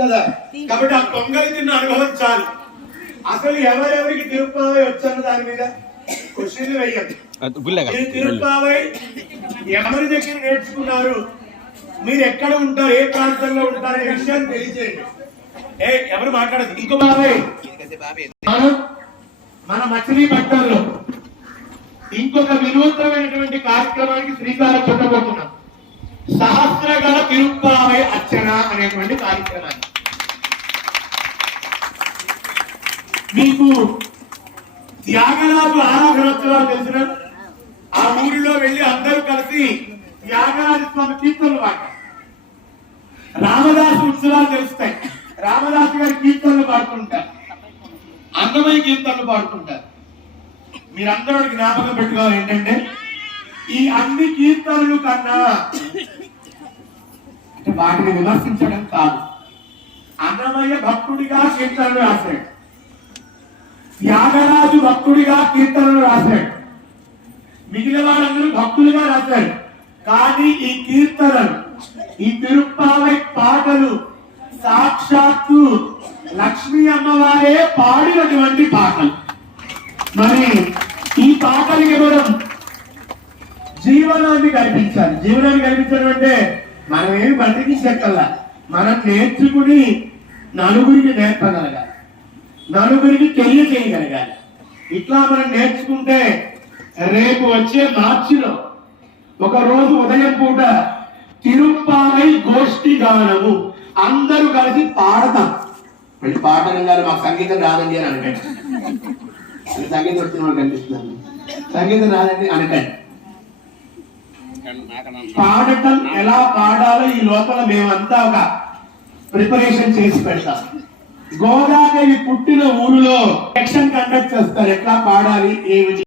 కదా. కాబట్టి ఆ పొంగలి తిన్న అనుభవం చాలు. అసలు ఎవరెవరికి తిరుప్పావై వచ్చన్న దాని మీద క్వశ్చన్లు వేయండి. తిరుప్పావై ఎవరి దగ్గర నేర్చుకున్నారు, మీరు ఎక్కడ ఉంటారు, ఏ ప్రాంతంలో ఉంటారు అనే విషయాన్ని తెలియజేయండి. ఎవరు మాట్లాడదు. ఇంకో బాబాయ్, మన మచిలీపట్నంలో ఇంకొక వినూత్నమైనటువంటి కార్యక్రమానికి శ్రీకారం చుట్టబోతున్నాం. సహస్రగల తిరుప్పావై అర్చన అనేటువంటి కార్యక్రమాన్ని. మీకు త్యాగరాజు ఆరాధనోత్సవాలు తెలిసిన ఆ ఊరిలో వెళ్లి అందరూ కలిసి త్యాగరాజ స్వామి కీర్తనలు పాడతారు. రామదాసు ఉత్సవాలు తెలుస్తాయి, రామదాసు గారి కీర్తనలు పాడుతుంటారు, అన్నమయ్య కీర్తనలు పాడుతుంటారు. మీరందరూ జ్ఞాపకం పెట్టుకోవాలి ఏంటంటే, ఈ అన్ని కీర్తనలు కన్నా వాటిని విమర్శించడం కాదు, అన్నమయ్య భక్తుడిగా కీర్తనలు రాశాడు, త్యాగరాజు భక్తుడిగా కీర్తనలు రాశాడు, మిగిలిన వాళ్ళందరూ భక్తులుగా రాశాడు. కానీ ఈ కీర్తనలు, ఈ తిరుప్పావై పాటలు సాక్షాత్తు లక్ష్మీ అమ్మవారే పాడినటువంటి పాటలు. మరి ఈ పాటలకి మనం జీవనాన్ని కల్పించాలి. జీవనాన్ని కల్పించడం అంటే మనం ఏమి బతికించక్కల్లా, మనం నేర్చుకుని నలుగురికి నేర్పగలగాలి, నలుగురికి తెలియజేయగలగాలి. ఇట్లా మనం నేర్చుకుంటే రేపు వచ్చే మార్చిలో ఒక రోజు ఉదయం పూట తిరుప్పావై గోష్ఠి గానము అందరూ కలిసి పాడతాం. మళ్ళీ పాడడం గారు మాకు సంగీతం రాదండి అని అనకండి, సంగీతం వచ్చిన వాళ్ళు కనిపిస్తున్నాను, సంగీతం రాదండి అనకండి. పాడటం ఎలా పాడాలో ఈ లోపల మేమంతా ఒక ప్రిపరేషన్ చేసి పెడతాం. గోదాదేవి పుట్టిన ఊరిలో సెక్షన్ కండక్ట్ చేస్తారు, ఎట్లా పాడాలి ఏమిటి.